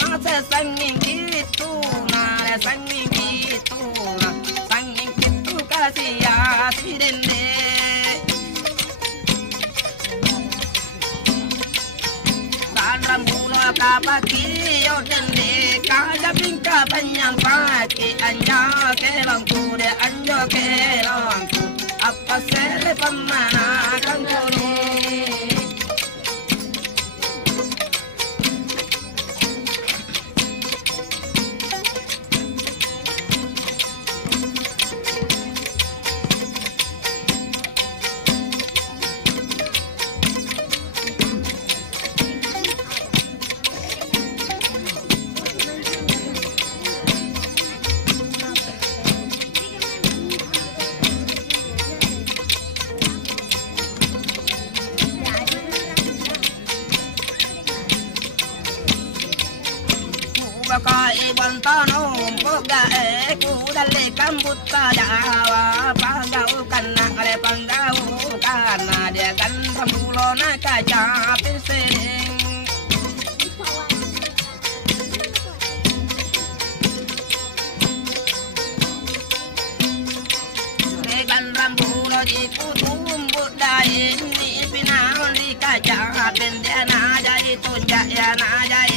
masa sanging gitu na sanging gitu na sanging gitu kasih ya si dende dan rambuno kapaki yo dende kaja bingka panjang paki anja ke langku de anjo ke langku apa sele pamana kangkoni kai bantano boga ku dalle kambutta jawa pangau kana ale pangau kana dia kan rambulo na kaja pirsing kan rambulo di kutum budai ni pinau di kaja ben dia na jadi tunja ya na jadi